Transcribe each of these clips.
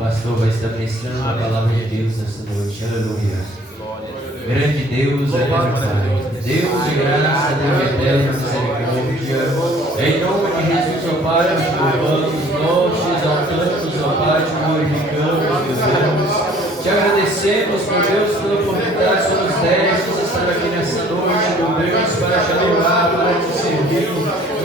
pastor vai estar ministrando a palavra de Deus nesta noite. Aleluia. Grande Deus, eterno Pai. Deus de graça, Deus de eterna misericórdia. Em nome de Jesus, ó Pai, nós te louvamos, nós te exaltamos, ó Pai, te glorificamos, meu Deus. Te agradecemos, meu Deus, pela oportunidade que nos deste de estar aqui nessa noite, meu Deus, para te adorar, para te servir.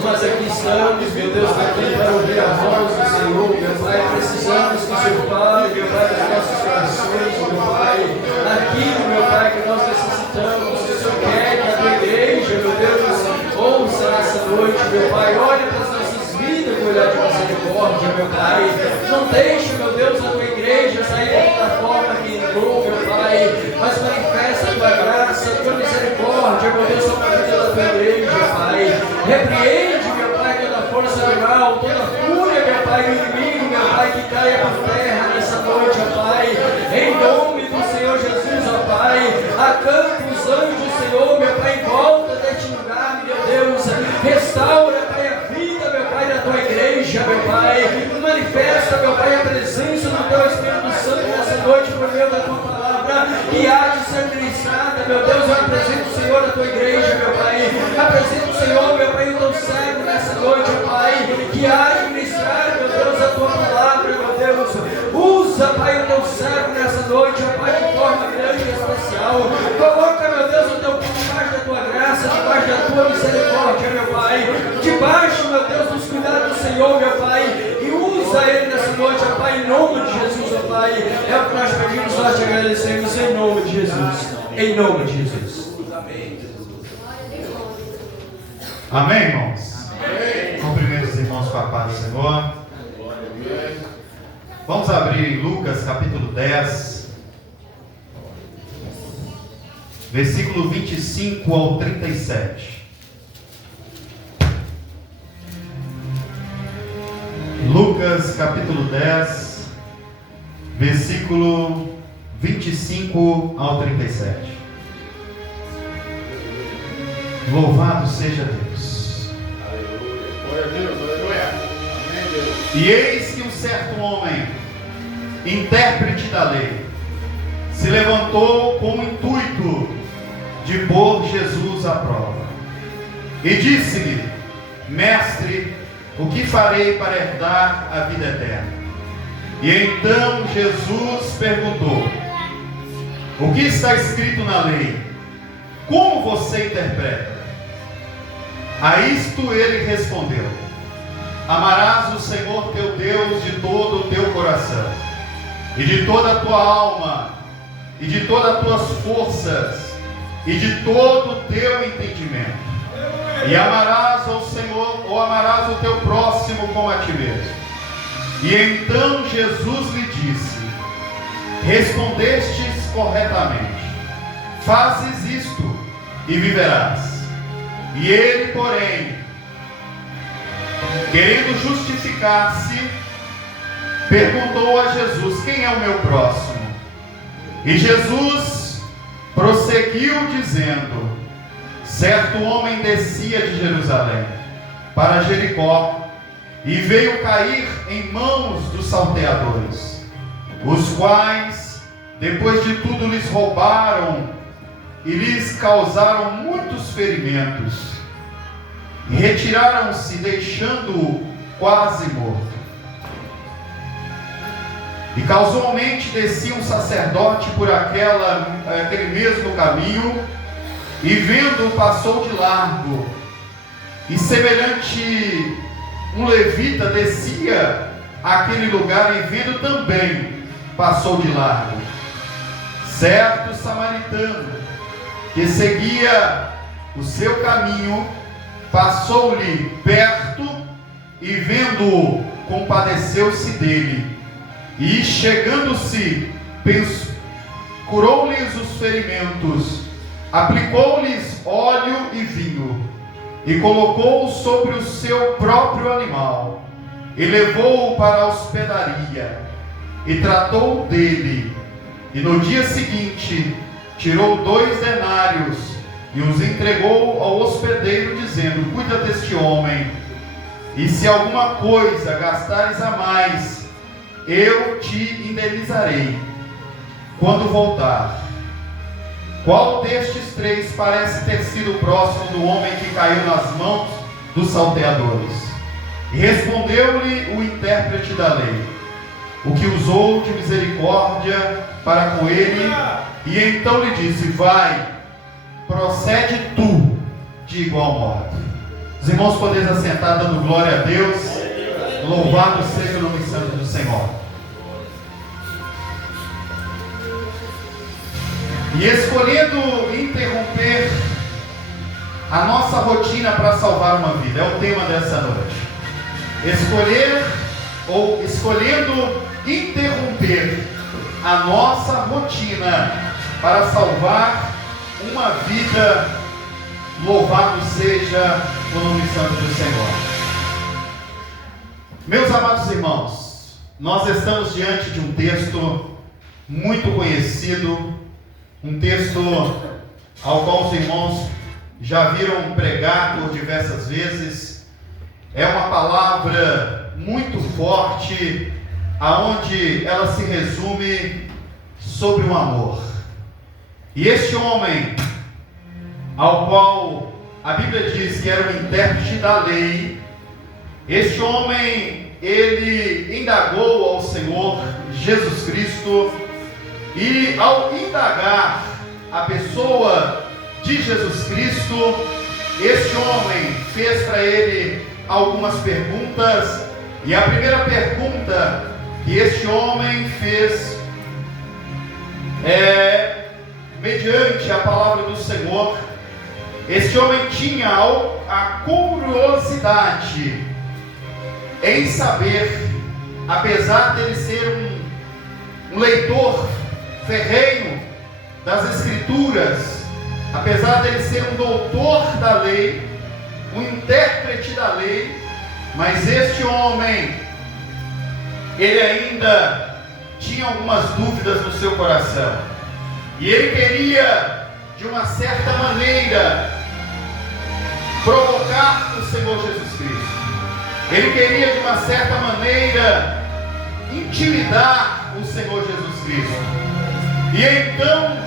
Nós aqui estamos, meu Deus, também para ouvir a voz do Senhor, meu Pai. Precisamos que o Senhor fale, meu Pai, dos nossos corações, meu Pai. Aquilo, meu Pai, que nós necessitamos, que o Senhor quer que a tua igreja, meu Deus, ouça nessa noite, meu Pai. Olha para as nossas vidas com olhar de misericórdia, meu Pai. Não deixe, meu Deus, a tua igreja sair da forma que entrou, meu Pai. Mas manifesta a tua graça, a tua misericórdia, meu Deus, sobre a vida da tua igreja, Pai. Repreende, meu Pai, toda força do mal, toda fúria, meu Pai, do inimigo, meu Pai, que caia por terra nessa noite, ó Pai. Em nome do Senhor Jesus, ó Pai. Acampa os anjos, Senhor, meu Pai, em volta deste lugar, meu Deus. Restaura, Pai, a vida, meu Pai, da tua igreja, meu Pai. Manifesta, meu Pai, a presença do teu Espírito Santo nessa noite por meio da tua palavra, que há de ser ministrada, meu Deus. Eu apresento o Senhor a tua igreja, meu Pai. Apresento o Senhor, meu Pai, o teu servo nessa noite, ó Pai, que há de ministrar, meu Deus, a tua palavra, meu Deus. Usa, Pai, o teu servo nessa noite, ó Pai, de forma grande e especial. Coloca, meu Deus, o teu povo debaixo da tua graça, debaixo da tua misericórdia, meu Pai. Debaixo, meu Deus, dos cuidados do Senhor, meu Pai. E usa ele nessa noite, ó Pai, em nome de Jesus, ó Pai. É o que nós pedimos, nós te agradecemos em nome de Jesus. Em nome de Jesus. Amém, irmãos? Amém. Cumprimento os irmãos com a paz do Senhor. Vamos abrir em Lucas capítulo 10, versículo 25 ao 37. Lucas capítulo 10, versículo 25 ao 37. Louvado seja Deus. Glória a Deus, aleluia. Amém, Deus. E eis que um certo homem, intérprete da lei, se levantou com o intuito de pôr Jesus à prova. E disse-lhe: Mestre, o que farei para herdar a vida eterna? E então Jesus perguntou: O que está escrito na lei? Como você interpreta? A isto ele respondeu: Amarás o Senhor teu Deus de todo o teu coração, e de toda a tua alma, e de todas as tuas forças, e de todo o teu entendimento. E amarás ao Senhor, ou amarás o teu próximo como a ti mesmo. E então Jesus lhe disse: Respondestes corretamente. Fazes isto e viverás. E ele, porém, querendo justificar-se, perguntou a Jesus: Quem é o meu próximo? E Jesus prosseguiu dizendo: Certo homem descia de Jerusalém para Jericó e veio cair em mãos dos salteadores, os quais, depois de tudo, lhes roubaram e lhes causaram muitos ferimentos, e retiraram-se, deixando-o quase morto. E casualmente descia um sacerdote por aquele mesmo caminho, e vendo, passou de largo. E semelhante um levita descia àquele lugar, e vendo também, passou de largo. Certo samaritano, que seguia o seu caminho, passou-lhe perto, e vendo-o, compadeceu-se dele, e chegando-se, curou-lhes os ferimentos, aplicou-lhes óleo e vinho, e colocou-o sobre o seu próprio animal, e levou-o para a hospedaria, e tratou dele. E no dia seguinte tirou 2 denários e os entregou ao hospedeiro, dizendo: Cuida deste homem, e se alguma coisa gastares a mais, eu te indenizarei quando voltar. Qual destes três parece ter sido próximo do homem que caiu nas mãos dos salteadores? E respondeu-lhe o intérprete da lei: o que usou de misericórdia para com ele. E então lhe disse: vai, procede tu de igual modo. Os irmãos podem assentar dando glória a Deus. Louvado seja o nome santo do Senhor. E escolhendo interromper a nossa rotina para salvar uma vida, é o tema dessa noite. Escolhendo interromper a nossa rotina para salvar uma vida, louvado seja o nome santo do Senhor. Meus amados irmãos, nós estamos diante de um texto muito conhecido, um texto ao qual os irmãos já viram pregar por diversas vezes. É uma palavra muito forte, aonde ela se resume sobre o amor. E este homem, ao qual a Bíblia diz que era o intérprete da lei, este homem, ele indagou ao Senhor Jesus Cristo, e ao indagar a pessoa de Jesus Cristo, este homem fez para ele algumas perguntas. E a primeira pergunta que este homem fez mediante a palavra do Senhor, este homem tinha a curiosidade em saber, apesar dele ser um leitor ferrenho das Escrituras, apesar dele ser um doutor da lei, um intérprete da lei, mas este homem, ele ainda tinha algumas dúvidas no seu coração, e ele queria, de uma certa maneira, provocar o Senhor Jesus Cristo. Ele queria, de uma certa maneira, intimidar o Senhor Jesus Cristo. E então,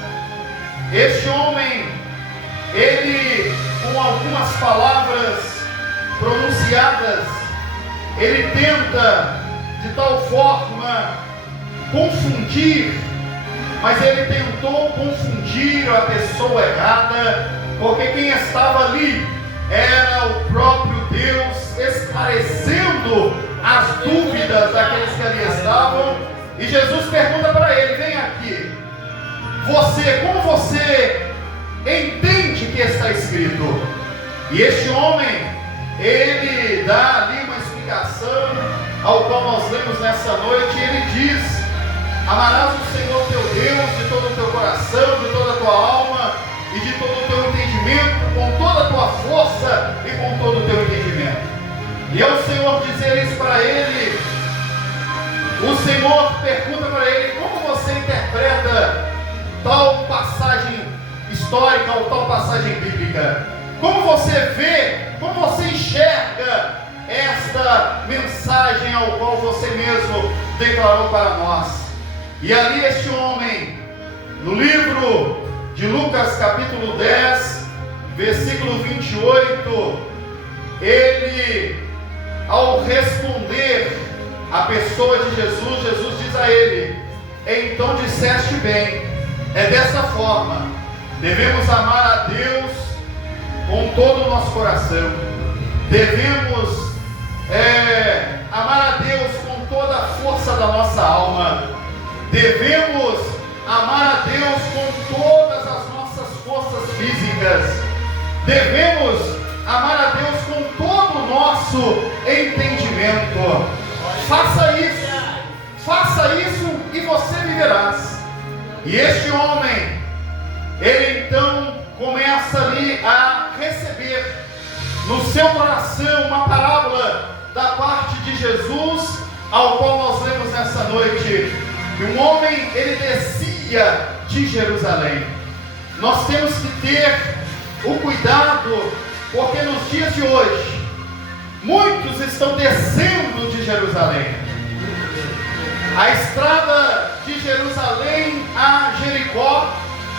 este homem, ele, com algumas palavras pronunciadas, ele tenta de tal forma confundir, mas ele tentou confundir a pessoa errada, porque quem estava ali era o próprio Deus, esclarecendo as dúvidas daqueles que ali estavam. E Jesus pergunta para ele: vem aqui, como você entende que está escrito? E este homem, ele dá ali uma explicação, ao qual nós lemos nessa noite, e ele diz: amarás o Senhor teu Deus de todo o teu coração, de toda a tua alma e de todo o teu entendimento, com toda a tua força e com todo o teu entendimento. E ao Senhor dizer isso para ele, o Senhor pergunta para ele: como você interpreta tal passagem histórica ou tal passagem bíblica? Como você vê, como você enxerga esta mensagem ao qual você mesmo declarou para nós? E ali este homem, no livro de Lucas capítulo 10, versículo 28, ele, ao responder a pessoa de Jesus, Jesus diz a ele: então disseste bem, é dessa forma, devemos amar a Deus com todo o nosso coração, devemos amar a Deus com toda a força da nossa alma, devemos amar a Deus com todas as nossas forças físicas, devemos amar a Deus com todo o nosso entendimento. Faça isso e você viverás. E este homem, ele então começa ali a receber no seu coração uma parábola da parte de Jesus, ao qual nós lemos nessa noite. E um homem, ele descia de Jerusalém. Nós temos que ter o cuidado, porque nos dias de hoje, muitos estão descendo de Jerusalém. A estrada de Jerusalém a Jericó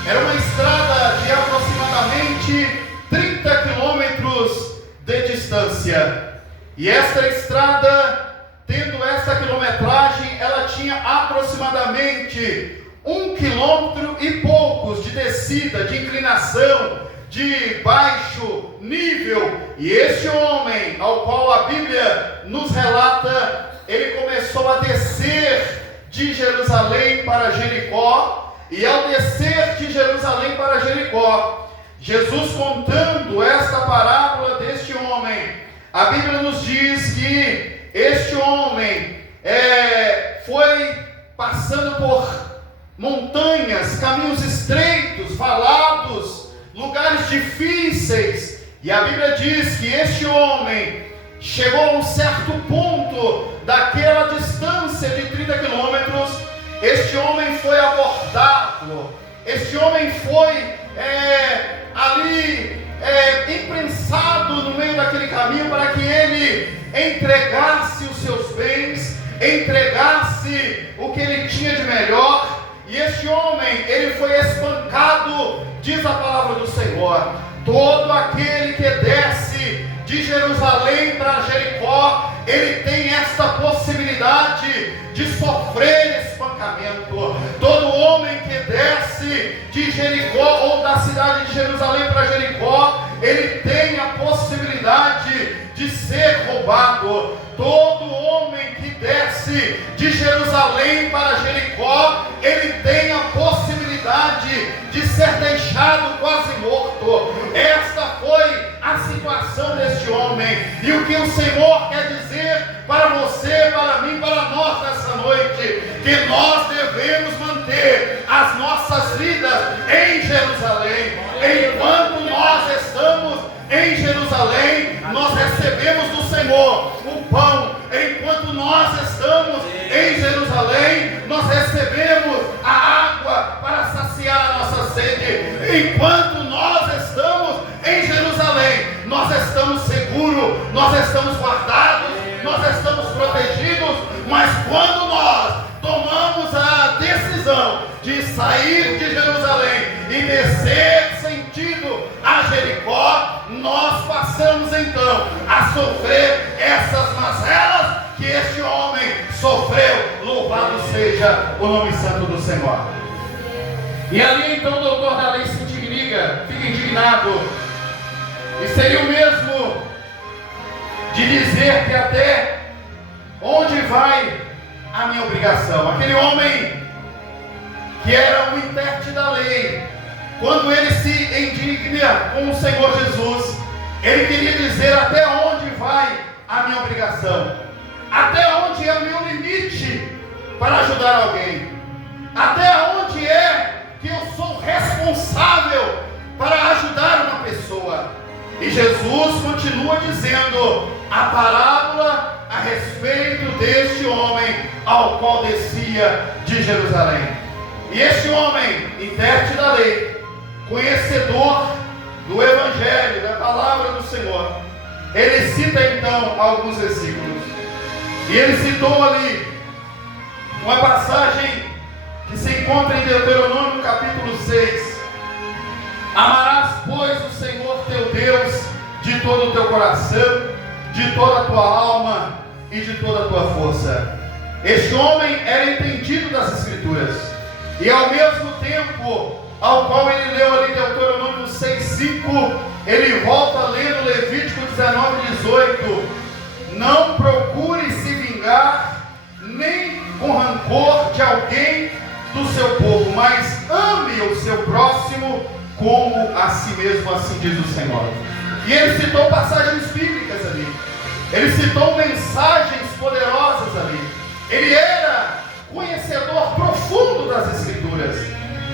era uma estrada de aproximadamente 30 quilômetros de distância. E esta estrada, tendo esta quilometragem, ela tinha aproximadamente 1 quilômetro e poucos de descida, de inclinação, de baixo nível. E este homem, ao qual a Bíblia nos relata, ele começou a descer de Jerusalém para Jericó. E ao descer de Jerusalém para Jericó, Jesus contando esta parábola deste homem, a Bíblia nos diz que este homem foi passando por montanhas, caminhos estreitos, valados, lugares difíceis. E a Bíblia diz que este homem chegou a um certo ponto daquela distância de 30 quilômetros. Este homem foi abordado, este homem foi imprensado no meio daquele caminho para que ele entregasse os seus bens, entregasse o que ele tinha de melhor. E este homem, ele foi espancado, diz a palavra do Senhor. Todo aquele que desce de Jerusalém para Jericó, ele tem esta possibilidade de sofrer espancamento. Todo homem que desce de Jericó ou da cidade de Jerusalém para Jericó, ele tem a possibilidade de ser roubado. Todo homem que desce de Jerusalém para Jericó, ele tem a possibilidade de ser deixado quase morto. Esta foi a situação deste homem. E o que o Senhor quer dizer para você, para mim, para nós nessa noite, que nós devemos manter as nossas vidas em Jerusalém. Enquanto nós estamos em Jerusalém, nós recebemos do Senhor o pão. Enquanto nós estamos em Jerusalém, nós recebemos a água para saciar a nossa sede. Enquanto nós estamos em Jerusalém, nós estamos seguros, nós estamos guardados, nós estamos protegidos. Mas quando nós tomamos a decisão de sair de Jerusalém e descer sentido a Jericó, nós passamos então a sofrer essas mazelas que este homem sofreu. Louvado seja o nome santo do Senhor. E ali então o doutor da lei se indigna, fica indignado, e seria o mesmo de dizer que até onde vai a minha obrigação? Aquele homem que era o intérprete da lei, quando ele se indigna com o Senhor Jesus, ele queria dizer: até onde vai a minha obrigação? Até onde é o meu limite para ajudar alguém? Até onde é que eu sou responsável para ajudar uma pessoa? E Jesus continua dizendo a parábola a respeito deste homem ao qual descia de Jerusalém. E este homem, intérprete da lei, conhecedor do Evangelho, da palavra do Senhor, ele cita então alguns versículos. E ele citou ali uma passagem que se encontra em Deuteronômio capítulo 6. Amarás, pois, o Senhor teu Deus de todo o teu coração, de toda a tua alma e de toda a tua força. Este homem era entendido das Escrituras, e ao mesmo tempo ao qual ele leu ali Deuteronômio 6:5, ele volta lendo Levítico 19:18. Não procure se vingar, nem com rancor de alguém do seu povo, mas ame o seu próximo como a si mesmo, assim diz o Senhor. E ele citou passagens bíblicas ali, ele citou mensagens poderosas ali. Ele era conhecedor profundo das Escrituras,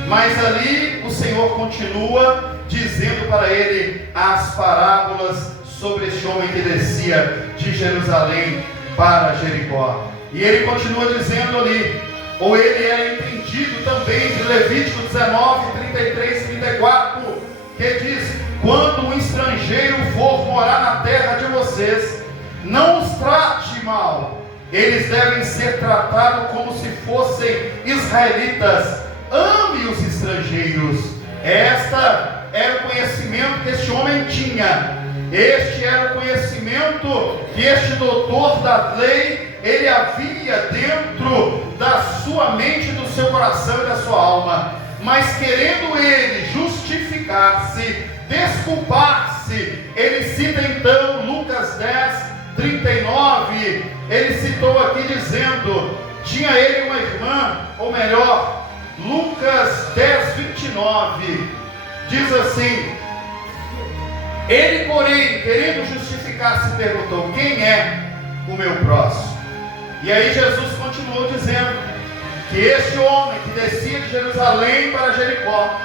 mas ali o Senhor continua dizendo para ele as parábolas sobre este homem que descia de Jerusalém para Jericó. E ele continua dizendo ali, ou ele era entendido também de Levítico 19, 33 e 34, que diz: quando um estrangeiro for morar na terra de vocês, não os trate mal, eles devem ser tratados como se fossem israelitas. Ame os estrangeiros. Esta era o conhecimento que este homem tinha. Este era o conhecimento que este doutor da lei, ele havia dentro da sua mente, do seu coração e da sua alma. Mas querendo ele justificar-se, desculpar-se, ele cita então Lucas 10, 39, ele citou aqui dizendo, tinha ele uma irmã, ou melhor, Lucas 10, 29, diz assim, ele porém, querendo justificar-se, perguntou, quem é o meu próximo? E aí Jesus continuou dizendo, que este homem que descia de Jerusalém para Jericó,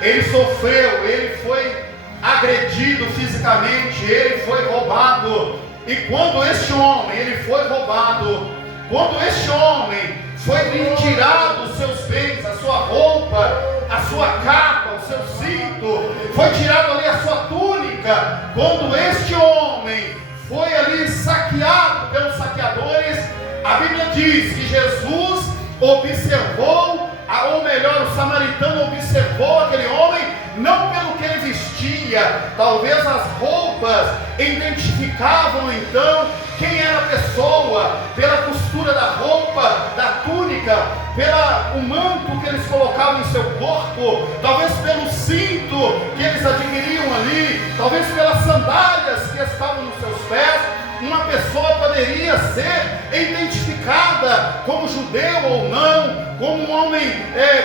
ele sofreu, ele foi agredido fisicamente, ele foi roubado, e quando este homem, ele foi roubado, quando este homem foi tirado os seus bens, a sua roupa, a sua capa, o seu cinto, foi tirado ali a sua túnica, quando este homem foi ali saqueado pelos saqueadores, a Bíblia diz que Jesus observou, ou melhor, o samaritano observou aquele homem, não pelo que ele vestia, talvez as roupas identificavam então quem era a pessoa, pela costura da roupa, da túnica, pelo manto que eles colocavam em seu corpo, talvez pelo cinto que eles adquiriam ali, talvez pelas sandálias que estavam nos seus pés. Uma pessoa poderia ser identificada como judeu ou não, como um homem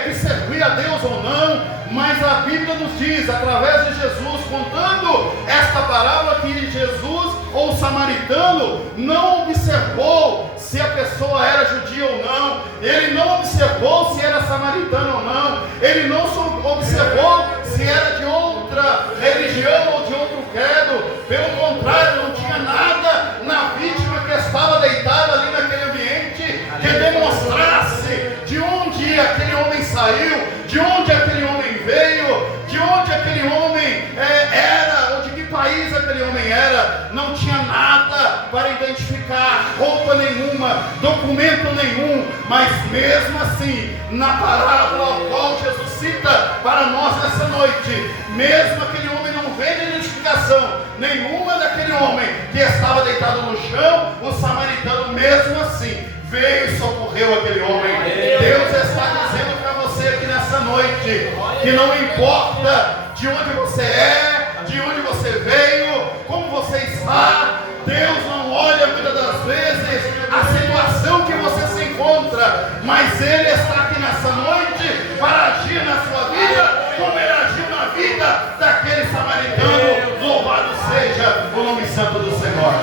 que servia a Deus ou não, mas a Bíblia nos diz, através de Jesus, contando esta parábola, que Jesus, ou o samaritano, não observou se a pessoa era judia ou não, ele não observou se era samaritano ou não, ele não observou se era de outra religião ou de outro credo, pelo contrário, não tinha nada na vítima que estava deitada ali naquele ambiente que demonstrasse de onde aquele homem saiu, de onde aquele homem veio, de onde aquele homem era, ou de que país aquele homem era. Não tinha nada para identificar, roupa nenhuma, documento nenhum, mas mesmo assim, na parábola ao qual Jesus cita para nós nessa noite, mesmo aquele homem não vê identificação nenhuma daquele homem que estava deitado no chão, o samaritano mesmo assim veio e socorreu aquele homem. Deus está dizendo para você aqui nessa noite, que não importa de onde você é, de onde você veio, como você está, Deus não olha muitas das vezes a situação que você se encontra, mas Ele está aqui nessa noite para agir na sua vida, como Ele agiu na vida daquele samaritano. Louvado seja o nome santo do Senhor.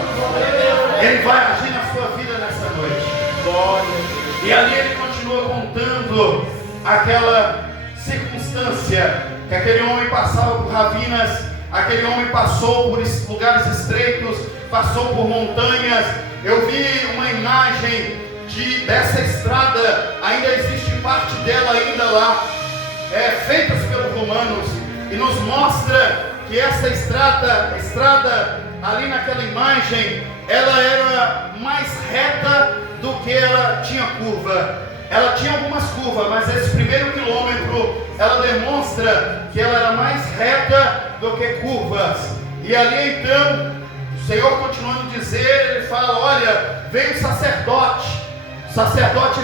Ele vai agir na sua vida nessa noite. E ali ele continua contando aquela circunstância que aquele homem passava por ravinas, aquele homem passou por lugares estreitos, passou por montanhas. Eu vi uma imagem dessa estrada, ainda existe parte dela ainda lá, feitas pelos romanos, e nos mostra que essa estrada ali naquela imagem, ela era mais reta do que ela tinha curva. Ela tinha algumas curvas, mas esse primeiro quilômetro, ela demonstra que ela era mais reta do que curvas. E ali então, o Senhor continuando a dizer, ele fala, olha, veio o sacerdote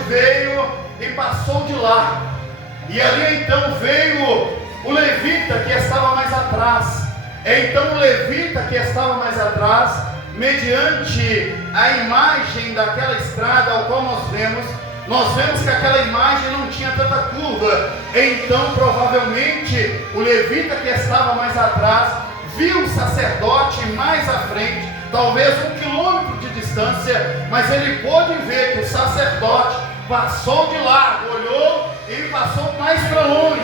veio e passou de lá. E ali então veio o levita que estava mais atrás. Então o levita que estava mais atrás, mediante a imagem daquela estrada ao qual nós vemos que aquela imagem não tinha tanta curva. Então provavelmente o levita que estava mais atrás viu o sacerdote mais à frente, talvez 1 quilômetro de distância, mas ele pôde ver que o sacerdote passou de largo, olhou e passou mais para longe,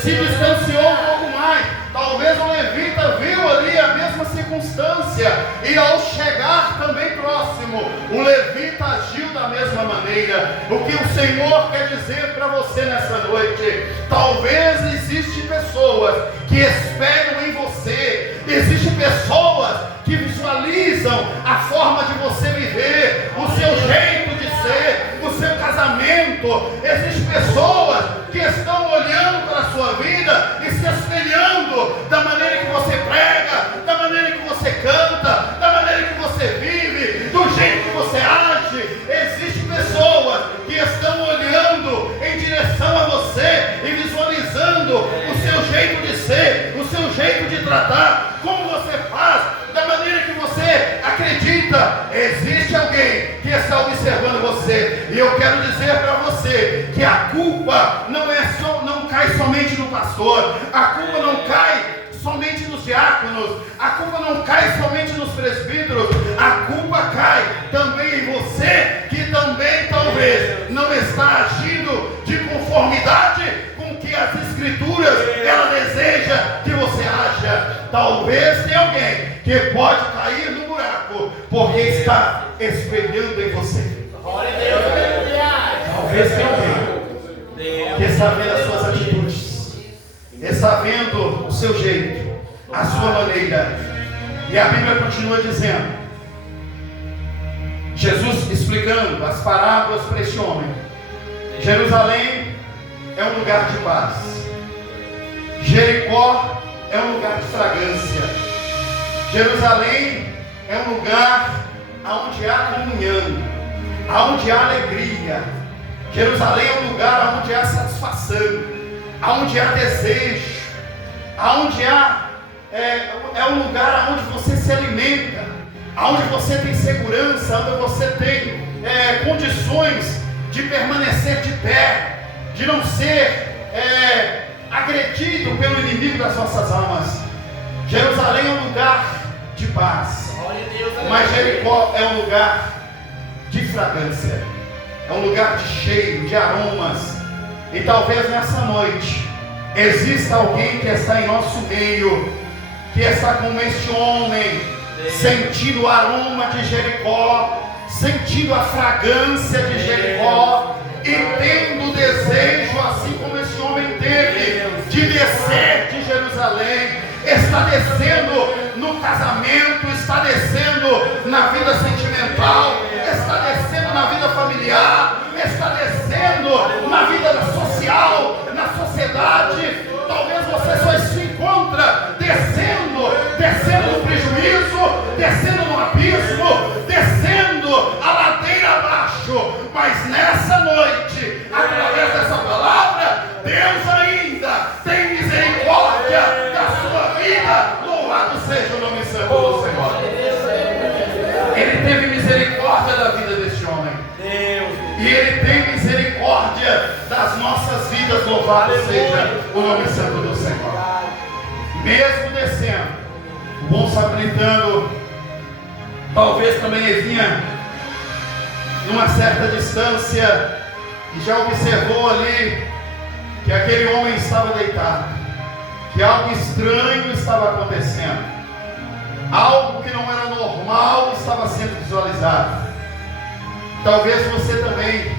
se distanciou um pouco mais. Talvez o levita viu ali a mesma circunstância, e ao chegar também próximo, o levita agiu da mesma maneira. O que o Senhor quer dizer para você nessa noite? Talvez existem pessoas que esperam em você, existem pessoas que visualizam a forma de você viver, o seu jeito jeito. Existem pessoas que estão olhando para a sua vida e se espelhando da maneira que você prega, da maneira que você canta, da maneira que você vive, do jeito que você age. Existem pessoas que estão olhando em direção a você e visualizando o seu jeito de ser, o seu jeito de tratar, como você faz, da maneira que você acredita. Existe alguém que está observando você, e eu quero dizer para você que a culpa não cai somente no pastor, a culpa não cai somente nos diáconos, a culpa não cai somente nos presbíteros, a culpa cai também em você, que também talvez não está agindo de conformidade com o que as escrituras ela deseja que você haja. Talvez tenha alguém que pode cair no buraco porque está espelhando em você. Talvez tenha alguém que está vendo as suas atitudes, está vendo o seu jeito, a sua maneira. E a Bíblia continua dizendo, Jesus explicando as parábolas para este homem: Jerusalém é um lugar de paz, Jericó é um lugar de fragrância, Jerusalém é um lugar onde há comunhão, onde há alegria. Jerusalém é um lugar onde há satisfação, onde há desejo, onde é um lugar onde você se alimenta, onde você tem segurança, onde você tem condições de permanecer de pé, de não ser agredido pelo inimigo das nossas almas. Jerusalém é um lugar de paz, mas Jericó é um lugar de fragrância, é um lugar de cheiro, de aromas. E talvez nessa noite exista alguém que está em nosso meio, que está como este homem, sentindo o aroma de Jericó, sentindo a fragrância de Jericó, e tendo o desejo, assim como esse homem teve, de descer de Jerusalém. Está descendo no casamento, está descendo na vida sentimental, está descendo na vida familiar, está descendo na vida social, na sociedade. Talvez você só se encontra descendo no prejuízo, descendo no abismo, descendo a ladeira abaixo. Mas nessa noite, através dessa palavra, Deus ainda tem misericórdia da sua vida. Louvado seja o nome santo do Senhor. Ele teve misericórdia da vida deste homem, e Ele tem misericórdia das nossas vidas. Louvado seja o nome santo do Senhor. Mesmo descendo, o bom samaritano talvez também vinha numa certa distância e já observou ali que aquele homem estava deitado, que algo estranho estava acontecendo, algo que não era normal estava sendo visualizado. Talvez você também,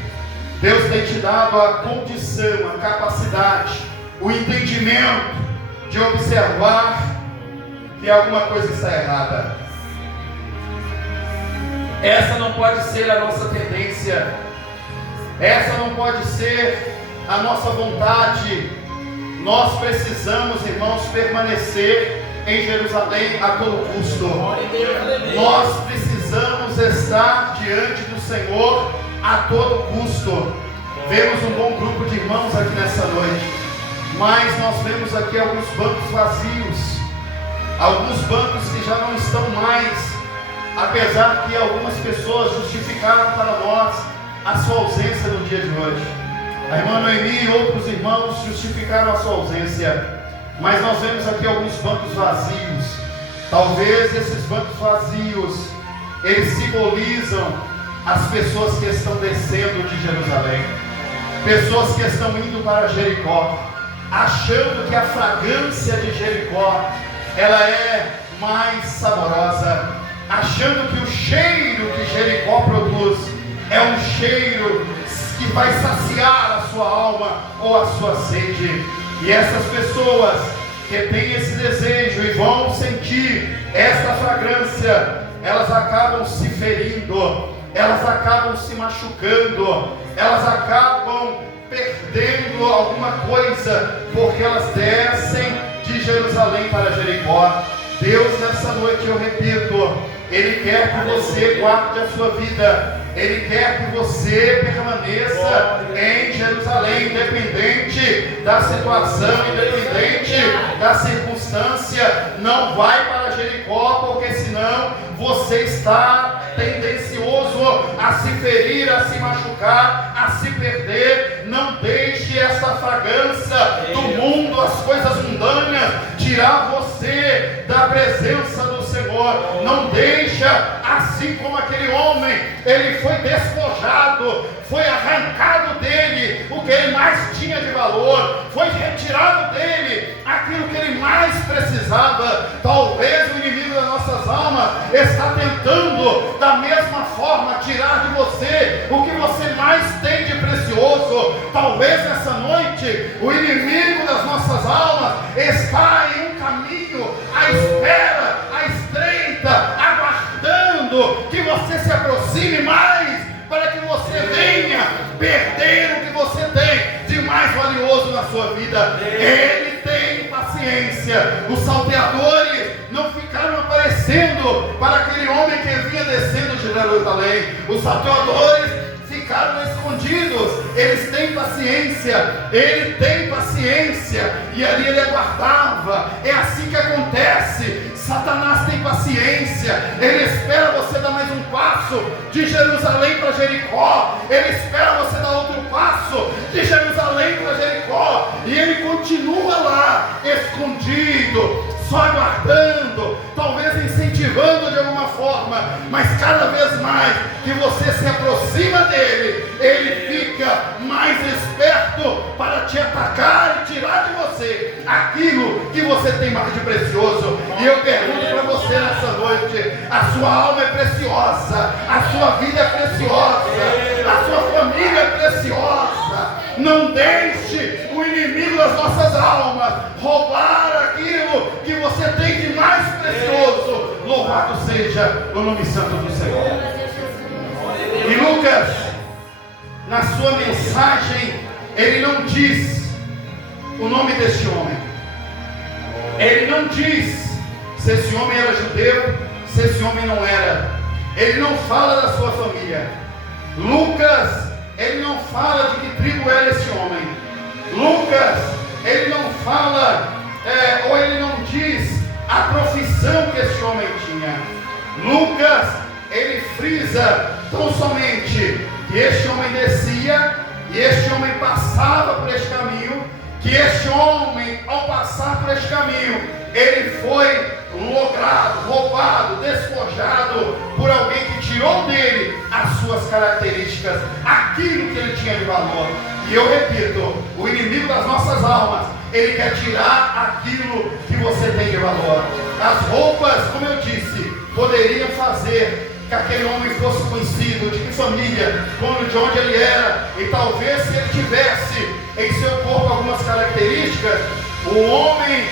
Deus tenha te dado a condição, a capacidade, o entendimento de observar que alguma coisa está errada. Essa não pode ser a nossa tendência, essa não pode ser a nossa vontade. Nós precisamos, irmãos, permanecer em Jerusalém a todo custo. Nós precisamos estar diante do Senhor a todo custo. Vemos um bom grupo de irmãos aqui nessa noite, mas nós vemos aqui alguns bancos vazios, alguns bancos que já não estão mais, apesar que algumas pessoas justificaram para nós a sua ausência no dia de hoje. A irmã Noemi e outros irmãos justificaram a sua ausência, mas nós vemos aqui alguns bancos vazios. Talvez esses bancos vazios, eles simbolizam as pessoas que estão descendo de Jerusalém, pessoas que estão indo para Jericó, achando que a fragrância de Jericó ela é mais saborosa, achando que o cheiro que Jericó produz é um cheiro que vai saciar a sua alma ou a sua sede. E essas pessoas que têm esse desejo e vão sentir esta fragrância, elas acabam se ferindo, elas acabam se machucando, elas acabam perdendo alguma coisa, porque elas descem de Jerusalém para Jericó. Deus, nessa noite, eu repito, Ele quer que você guarde a sua vida, Ele quer que você permaneça em Jerusalém, independente da situação, independente da circunstância. Não vai para Jericó, porque senão você está tendencioso a se ferir, a se machucar, a se perder. Não deixe essa fragrância do mundo, as coisas mundanas, tirar você da presença do Senhor. Não deixa, assim como aquele homem, ele foi despojado, foi arrancado dele o que ele mais tinha de valor, foi retirado dele aquilo que ele mais precisava. Talvez o inimigo das nossas almas está tentando da mesma forma tirar de você o que você mais tem de precioso. Talvez nessa noite o inimigo das nossas almas está em um caminho à espera, à estreita, aguardando que você se aproxime mais, para que você venha perder o que você tem de mais valioso na sua vida. Ele tem paciência. Os salteadores não ficaram aparecendo para aquele homem que vinha descendo de Jerusalém. Os salteadores ficaram escondidos. Eles têm paciência. Ele tem paciência. E ali ele aguardava. É assim que acontece. Satanás tem paciência. Ele espera você dar mais um passo de Jerusalém para Jericó. Ele espera você dar outro passo de Jerusalém para Jericó. E ele continua lá, escondido, só aguardando, talvez incentivando de alguma forma, mas cada vez mais que você se aproxima dele, ele fica mais esperto para te atacar e tirar de você aquilo que você tem mais de precioso. E eu pergunto para você nessa noite: a sua alma é preciosa, a sua vida é preciosa, a sua família é preciosa. Não deixe o inimigo das nossas almas roubar aquilo que você tem de mais precioso. Louvado seja o nome santo do Senhor. E Lucas, na sua mensagem, ele não diz o nome deste homem. Ele não diz se esse homem era judeu, se esse homem não era. Ele não fala da sua família. Lucas, ele não fala de que tribo era esse homem. Lucas, ele não fala, ou ele não diz a profissão que esse homem tinha. Lucas, ele frisa tão somente que este homem descia e este homem passava por este caminho, que este homem, ao passar por este caminho, ele foi logrado, roubado, despojado por alguém que tirou dele as suas características, aquilo que ele tinha de valor. E eu repito, o inimigo das nossas almas, ele quer tirar aquilo que você tem de valor. As roupas, como eu disse, poderiam fazer que aquele homem fosse conhecido, de que família, de onde ele era, e talvez se ele tivesse em seu corpo algumas características, o homem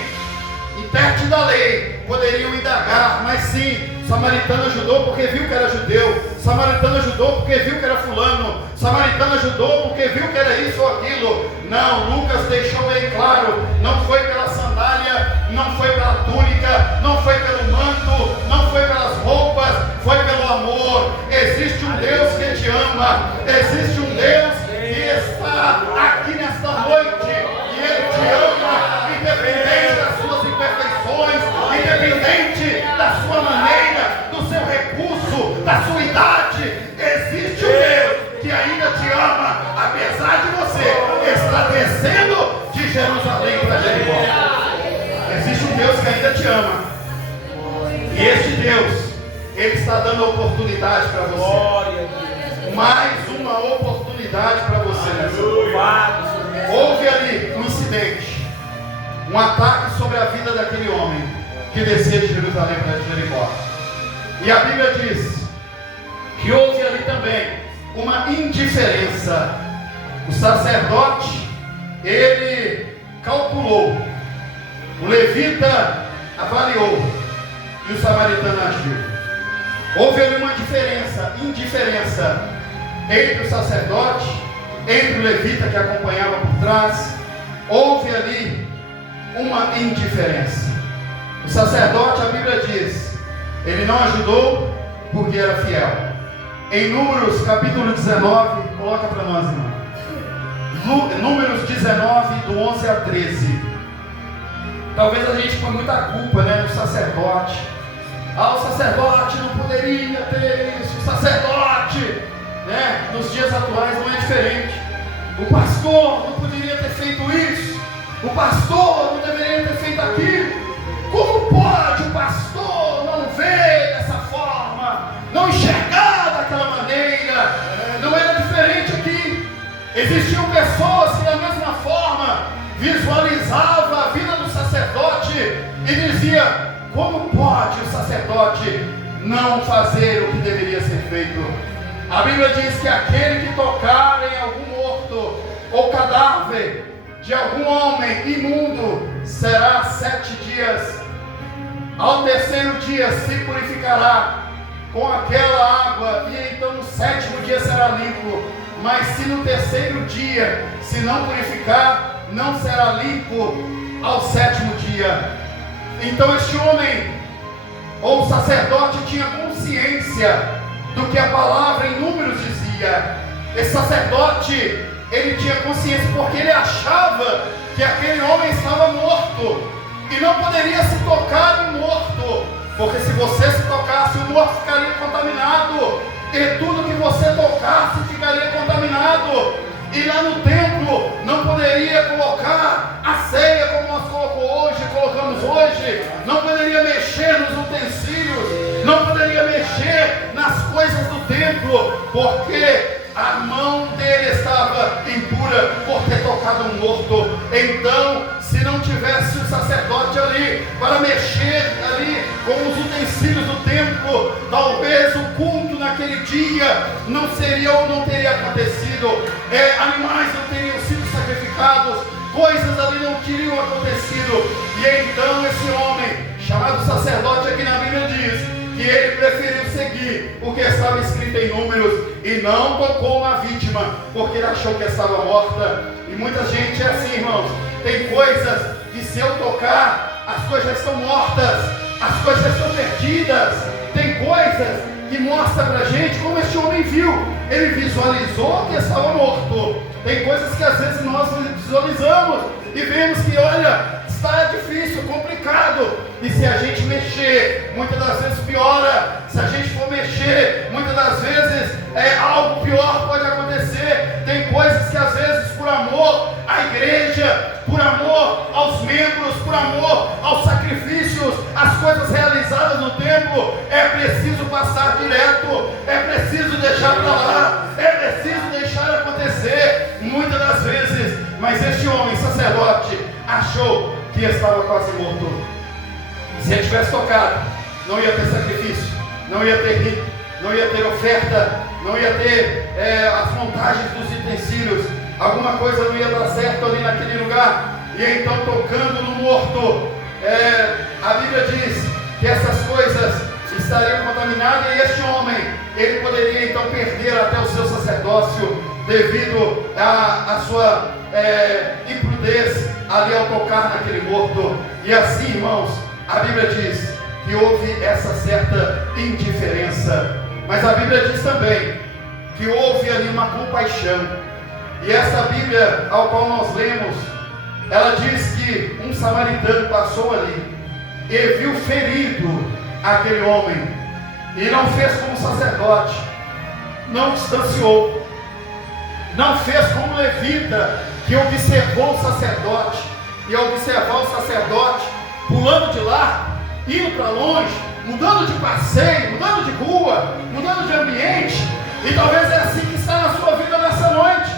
intérprete da lei poderiam indagar, mas sim, samaritano ajudou porque viu que era judeu, samaritano ajudou porque viu que era fulano, samaritano ajudou porque viu que era isso ou aquilo. Não, Lucas deixou bem claro, não foi pela sandália, não foi pela túnica, não foi pelo manto, não foi pelas roupas, foi pelo amor. Existe um Deus que te ama, existe um Deus que está aqui nesta noite, e Ele te ama, independente das suas imperfeições, independente da sua maneira, do seu recurso, da sua idade. Existe um Deus que ainda te ama, apesar de você estar descendo de Jerusalém para Jericó. Existe um Deus que ainda te ama, e este Deus, Ele está dando oportunidade para você. Mais uma oportunidade para você nessa noite. Houve ali um incidente, um ataque sobre a vida daquele homem que descia de Jerusalém para Jericó. E a Bíblia diz que houve ali também uma indiferença. O sacerdote, ele calculou, o levita avaliou e o samaritano agiu. Houve ali uma indiferença entre o sacerdote entre o levita que acompanhava por trás. Houve ali uma indiferença. O sacerdote, a Bíblia diz, ele não ajudou porque era fiel. Em Números capítulo 19, coloca para nós, irmão. Números 19, do 11 a 13. Talvez a gente põe muita culpa, no sacerdote. O sacerdote não poderia ter isso. O sacerdote, nos dias atuais não é diferente. O pastor não poderia ter feito isso. O pastor não deveria ter feito aquilo. Como pode o pastor não ver dessa forma, não enxergar daquela maneira? Não era diferente aqui. Existiam pessoas que da mesma forma visualizavam a vida do sacerdote e dizia: como pode o sacerdote não fazer o que deveria ser feito? A Bíblia diz que aquele que tocar em algum morto ou cadáver de algum homem imundo será 7 dias. Ao terceiro dia se purificará com aquela água, e então no 7º dia será limpo. Mas se no terceiro dia se não purificar, não será limpo ao 7º dia. Então este homem, ou sacerdote, tinha consciência do que a palavra em Números dizia. Esse sacerdote, ele tinha consciência porque ele achava que aquele homem estava morto e não poderia se tocar em morto, porque se você se tocasse, o morto ficaria contaminado, e tudo que você tocasse ficaria contaminado. E lá no templo não poderia colocar a ceia como nós colocamos hoje, não poderia mexer nos utensílios, não poderia mexer nas coisas do templo, porque a mão dele estava impura por ter tocado um morto. Então, se não tivesse o sacerdote ali para mexer ali com os utensílios do templo, talvez o culto naquele dia não seria ou não teria acontecido. Animais não teriam sido sacrificados, coisas ali não teriam acontecido. E então esse homem, chamado sacerdote, aqui na Bíblia diz que ele preferiu seguir o que estava escrito em Números e não tocou na vítima, porque ele achou que estava morta. E muita gente é assim, irmãos. Tem coisas que se eu tocar, as coisas já estão mortas, as coisas já estão perdidas. Tem coisas que mostram pra gente como este homem viu. Ele visualizou que estava morto. Tem coisas que às vezes nós visualizamos e vemos que, olha, está difícil, complicado. E se a gente mexer, muitas das vezes piora. Se a gente for mexer, muitas das vezes algo pior pode acontecer. Tem coisas que às vezes por amor à igreja, por amor aos membros, por amor aos sacrifícios, as coisas realizadas no templo, é preciso passar direto, é preciso deixar para lá, é preciso deixar acontecer, muitas das vezes. Mas este homem, sacerdote, achou que estava quase morto. Se ele tivesse tocado, não ia ter sacrifício, não ia ter rito, não ia ter oferta, não ia ter as montagens dos utensílios, alguma coisa não ia dar certo ali naquele lugar. E então, tocando no morto, a Bíblia diz que essas coisas estariam contaminadas, e este homem, ele poderia então perder até o seu sacerdócio devido à sua imprudez ali ao tocar naquele morto. E assim, irmãos, a Bíblia diz que houve essa certa indiferença, mas a Bíblia diz também que houve ali uma compaixão. E essa Bíblia ao qual nós lemos, ela diz que um samaritano passou ali e viu ferido aquele homem, e não fez como sacerdote, não distanciou, não fez como levita, que observou o sacerdote, e ao observar o sacerdote pulando de lá, indo para longe, mudando de passeio, mudando de rua, mudando de ambiente. E talvez é assim que está na sua vida nessa noite.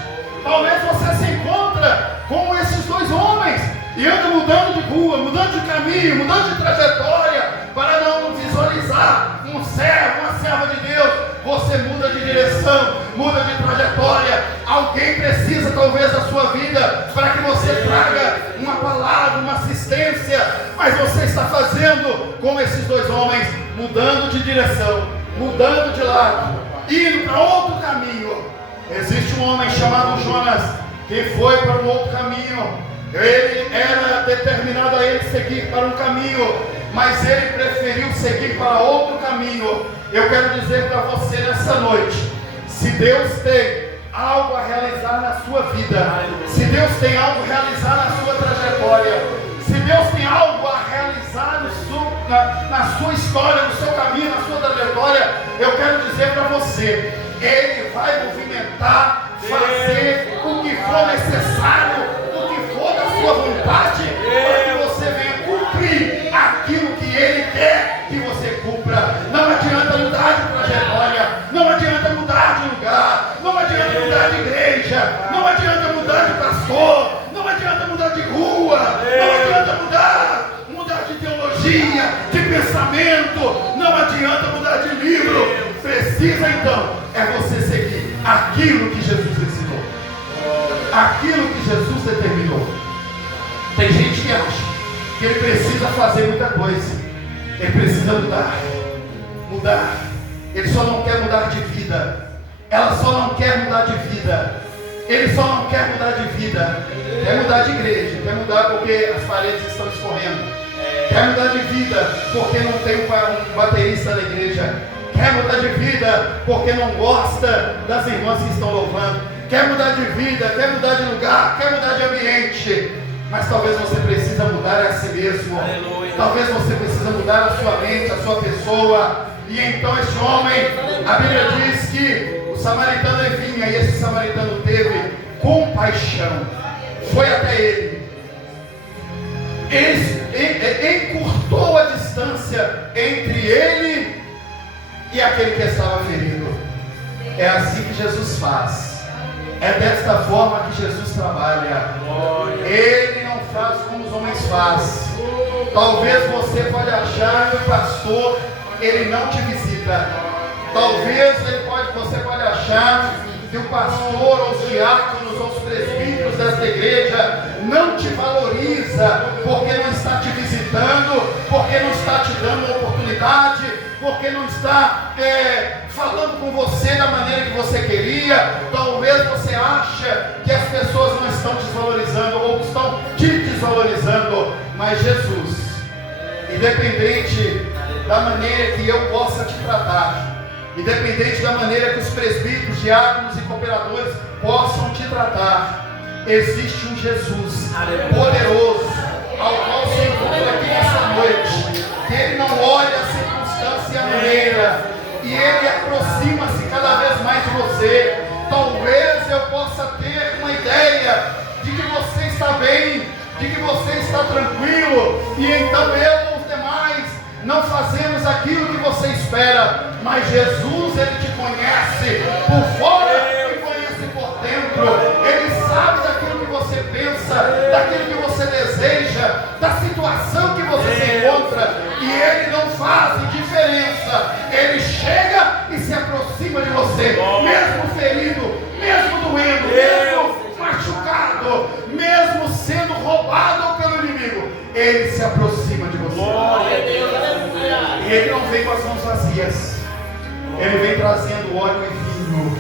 Talvez você se encontra como esses dois homens e anda mudando de rua, mudando de caminho, mudando de trajetória, para não visualizar um servo, uma serva de Deus. Você muda de direção, muda de trajetória. Alguém precisa talvez da sua vida para que você traga uma palavra, uma assistência, mas você está fazendo como esses dois homens, mudando de direção, mudando de lado, indo para outro caminho. Existe um homem chamado Jonas, que foi para um outro caminho. Ele era determinado a ele seguir para um caminho, mas ele preferiu seguir para outro caminho. Eu quero dizer para você nessa noite, se Deus tem algo a realizar na sua vida, se Deus tem algo a realizar na sua trajetória, se Deus tem algo a realizar na sua história, no seu caminho, na sua trajetória, eu quero dizer para você, Ele vai movimentar, fazer o que for necessário, o que for da sua vontade, para que você venha cumprir aquilo que Ele quer que você cumpra. Não adianta mudar de trajetória, não adianta mudar de lugar, não adianta mudar de igreja, não adianta mudar de pastor, não adianta mudar de rua, não adianta mudar de teologia, de pensamento, não adianta mudar de livro. Precisa então é você seguir aquilo que Jesus ensinou, aquilo que Jesus determinou. Tem gente que acha que ele precisa fazer muita coisa, ele precisa mudar. Ele só não quer mudar de vida, ela só não quer mudar de vida, ele só não quer mudar de vida, quer mudar de igreja, quer mudar porque as paredes estão escorrendo, quer mudar de vida porque não tem um baterista na igreja, quer mudar de vida porque não gosta das irmãs que estão louvando, quer mudar de vida, quer mudar de lugar, quer mudar de ambiente, mas talvez você precisa mudar a si mesmo. Aleluia. Talvez você precisa mudar a sua mente, a sua pessoa. E então esse homem, a Bíblia diz que o samaritano vinha, e esse samaritano teve compaixão, foi até ele, encurtou a distância entre ele e aquele que estava ferido. É assim que Jesus faz. É desta forma que Jesus trabalha. Ele não faz como os homens fazem. Talvez você pode achar que o pastor, ele não te visita. Talvez você pode achar que o pastor, ou os diáconos, ou os presbíteros desta igreja não te valoriza, porque não está te visitando, porque não está te dando uma oportunidade, porque não está falando com você da maneira que você queria. Talvez você acha que as pessoas não estão te desvalorizando ou estão te desvalorizando, mas Jesus, independente da maneira que eu possa te tratar, independente da maneira que os presbíteros, diáconos e cooperadores possam te tratar, existe um Jesus poderoso, ao qual se encontra aqui nessa noite, que Ele não olha a circunstância e a maneira, e Ele aproxima-se cada vez mais de você. Talvez eu possa ter uma ideia de que você está bem, de que você está tranquilo, e então eu e os demais não fazemos aquilo que você espera, mas Jesus, Ele te conhece por fora e conhece por dentro. Ele sabe daquilo que você pensa, daquilo que você deseja, da situação que você se encontra, e Ele não faz indiferença. Ele chega e se aproxima de você, mesmo ferido, mesmo doendo, mesmo machucado, mesmo sendo roubado pelo inimigo. Ele se aproxima de você. E Ele não vem com as mãos vazias. Ele vem trazendo óleo e vinho.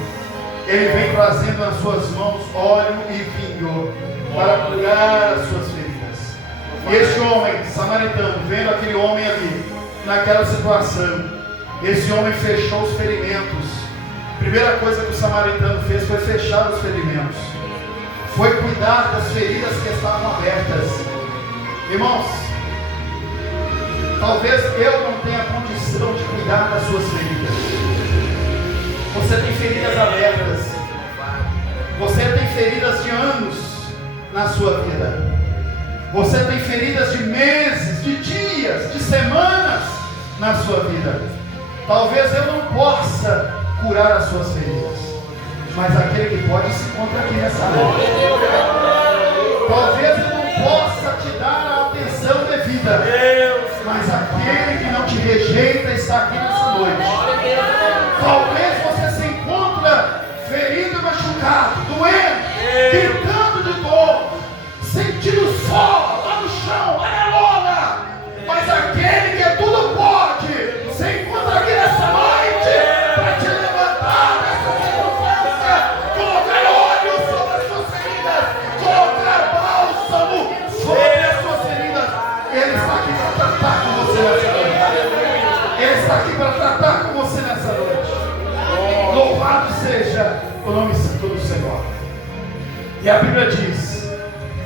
Ele vem trazendo nas suas mãos óleo e vinho para curar as suas feridas. E este homem samaritano, vendo aquele homem ali, naquela situação, esse homem fechou os ferimentos. A primeira coisa que o samaritano fez foi fechar os ferimentos, foi cuidar das feridas que estavam abertas. Irmãos, talvez eu não tenha condição de cuidar das suas feridas. Você tem feridas abertas, você tem feridas de anos na sua vida, você tem feridas de meses, de dias, de semanas na sua vida. Talvez eu não possa curar as suas feridas, mas aquele que pode se encontra aqui nessa noite. Talvez eu não possa te dar a atenção devida, mas aquele que não te rejeita está aqui nessa noite. Talvez você se encontra ferido e machucado, doendo, gritando de dor, sentindo só lá no chão, lá na lona, mas aquele que tudo pode se encontra aqui nessa noite para te levantar dessa circunstância com E a Bíblia diz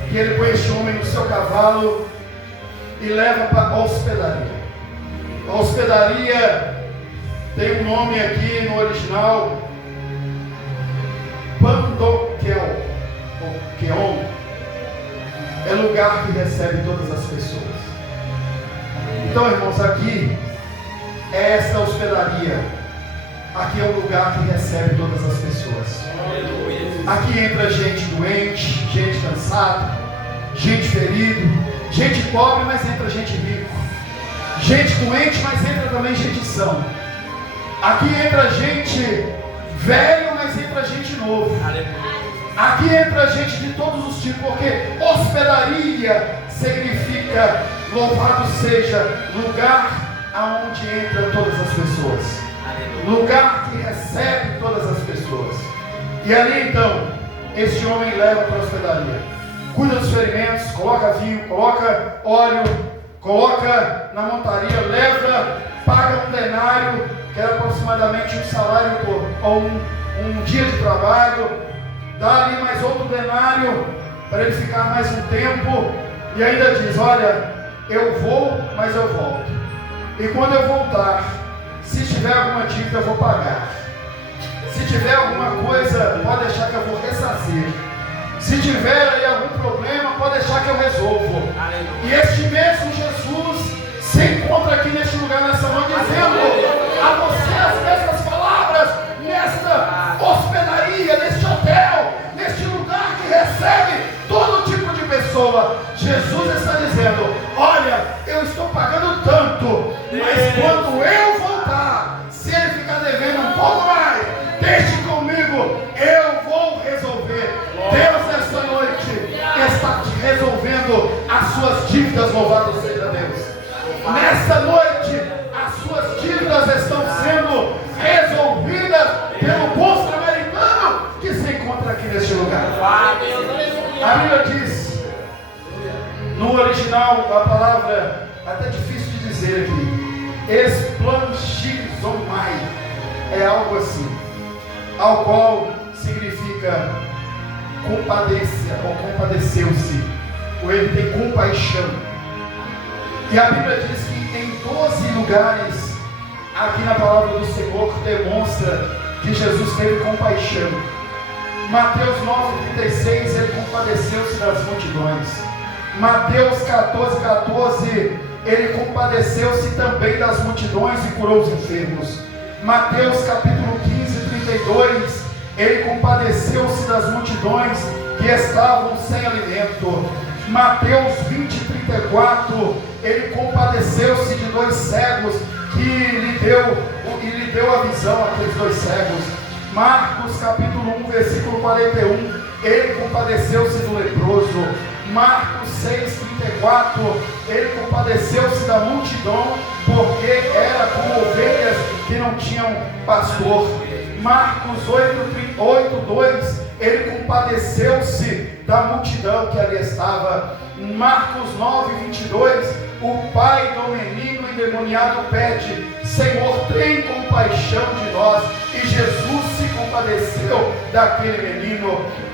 que ele põe este homem no seu cavalo e leva para a hospedaria. A hospedaria tem um nome aqui no original, Pandokel, ou Keon, é lugar que recebe todas as pessoas. Então, irmãos, aqui é esta hospedaria. Aqui é um lugar que recebe todas as pessoas. Aqui entra gente doente, gente cansada, gente ferido, gente pobre, mas entra gente rico, gente doente, mas entra também gente sã. Aqui entra gente velho, mas entra gente novo. Aqui entra gente de todos os tipos, porque hospedaria significa, louvado seja, lugar aonde entram todas as pessoas, lugar que recebe todas as pessoas. E ali então, este homem leva para a hospedaria, cuida dos ferimentos, coloca vinho, coloca óleo, coloca na montaria, leva, paga um denário, que era aproximadamente um salário ou um dia de trabalho, dá ali mais outro denário para ele ficar mais um tempo, e ainda diz: olha, eu vou, mas eu volto, e quando eu voltar, se tiver alguma dívida eu vou pagar, se tiver alguma coisa pode deixar que eu vou ressarcir, se tiver aí algum problema pode deixar que eu resolvo. E este mesmo Jesus se encontra aqui neste lugar nessa noite, dizendo a você as mesmas palavras, nesta hospedaria, neste hotel, neste lugar que recebe todo tipo de pessoa. Jesus está dizendo: olha, eu estou pagando tanto, mas quando eu voltar, se ele ficar devendo um pouco mais, deixe comigo, eu vou resolver. Deus nesta noite está resolvendo as suas dívidas, louvado seja Deus. Nesta noite, as suas dívidas estão sendo resolvidas pelo bom samaritano que se encontra aqui neste lugar. A Bíblia diz, no original, a palavra até difícil de dizer aqui, esplanchizomai, é algo assim, ao qual significa compadecer ou compadeceu-se, ou ele tem compaixão. E a Bíblia diz que em 12 lugares, aqui na palavra do Senhor, demonstra que Jesus teve compaixão. Mateus 9,36, ele compadeceu-se das multidões. Mateus 14,14, ele compadeceu-se também das multidões e curou os enfermos. Mateus capítulo 15:32, ele compadeceu-se das multidões que estavam sem alimento. Mateus 20:34, ele compadeceu-se de 2 cegos que lhe deu a visão, aqueles 2 cegos. Marcos capítulo 1, versículo 41, ele compadeceu-se do leproso. Marcos 6:34, ele compadeceu-se da multidão, porque era como ovelhas que não tinham pastor. Marcos 8:2, ele compadeceu-se da multidão que ali estava. Marcos 9:22, o pai do menino endemoniado pede: Senhor, tem compaixão de nós. E Jesus se compadeceu daquele menino.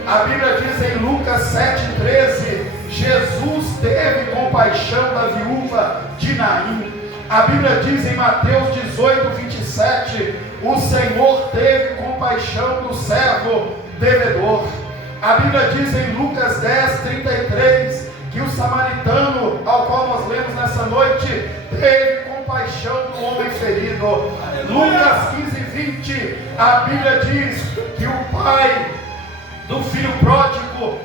A Bíblia diz em Lucas 7:13, Jesus teve compaixão da viúva de Naim. A Bíblia diz em Mateus 18:27, o Senhor teve compaixão do servo devedor. A Bíblia diz em Lucas 10:33, que o samaritano, ao qual nós lemos nessa noite, teve compaixão do homem ferido. Lucas 15:20, a Bíblia diz que o pai do filho pródigo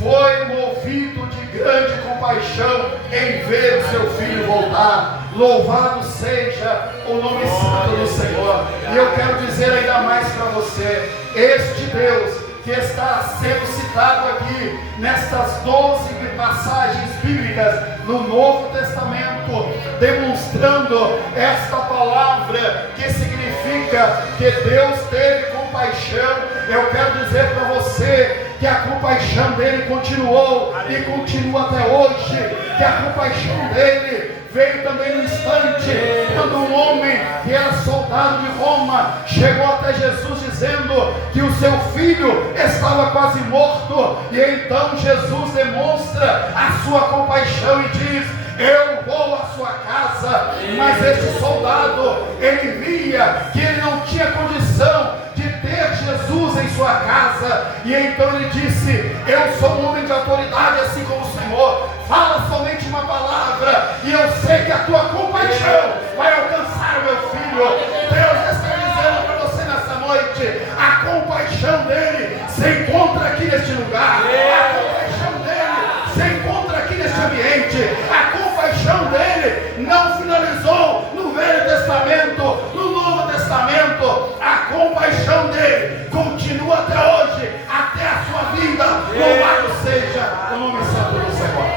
foi movido de grande compaixão em ver o seu filho voltar. Louvado seja o nome santo do Senhor. E eu quero dizer ainda mais para você, este Deus que está sendo citado aqui nestas 12 passagens bíblicas no Novo Testamento, demonstrando esta palavra que significa que Deus teve compaixão. Eu quero dizer para você que a compaixão dele continuou e continua até hoje, que a compaixão dele veio também no instante, quando um homem que era soldado de Roma chegou até Jesus dizendo que o seu filho estava quase morto, e então Jesus demonstra a sua compaixão e diz: eu vou à sua casa. Mas esse soldado, ele via que ele não tinha condição de ter Jesus em sua casa, e então ele disse: eu sou um homem de autoridade assim como o Senhor, fala somente uma palavra e eu sei que a tua compaixão vai alcançar o meu filho. Deus está dizendo para você nessa noite: a compaixão dele se encontra aqui neste lugar, a compaixão dele se encontra aqui neste ambiente. A compaixão dele não finalizou no Velho Testamento, no Novo Testamento. A compaixão dele continua até hoje, até a sua vida. Louvado seja o nome santo do Senhor.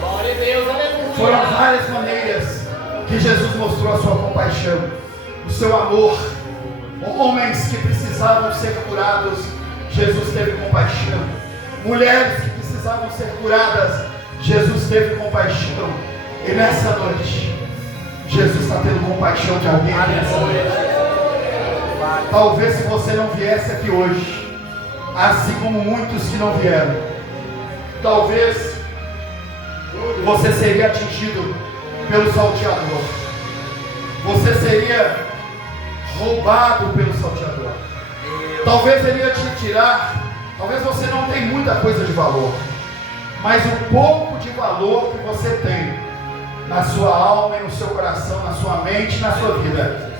Glória a Deus, aleluia. Foram várias maneiras que Jesus mostrou a sua compaixão, o seu amor. Homens que precisavam ser curados, Jesus teve compaixão. Mulheres que precisavam ser curadas, Jesus teve compaixão. E nessa noite, Jesus está tendo compaixão de alguém aqui nessa noite. Talvez se você não viesse aqui hoje, assim como muitos que não vieram, talvez você seria atingido pelo salteador, você seria roubado pelo salteador, talvez ele ia te tirar. Talvez você não tenha muita coisa de valor, mas o pouco de valor que você tem na sua alma e no seu coração, na sua mente e na sua vida,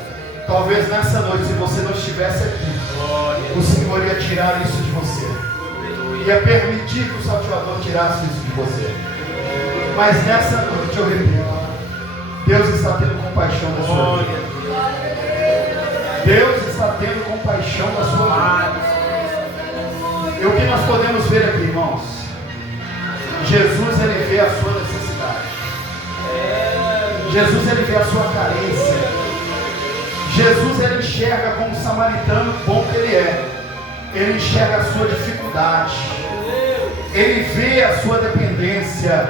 talvez nessa noite, se você não estivesse aqui, o Senhor ia tirar isso de você, ia permitir que o salteador tirasse isso de você. Mas nessa noite, eu repito, Deus está tendo compaixão da sua vida. Deus está tendo compaixão da sua vida. E o que nós podemos ver aqui, irmãos? Jesus, ele vê a sua necessidade. Jesus, ele vê a sua carência. Jesus, ele enxerga como samaritano bom que ele é. Ele enxerga a sua dificuldade. Ele vê a sua dependência.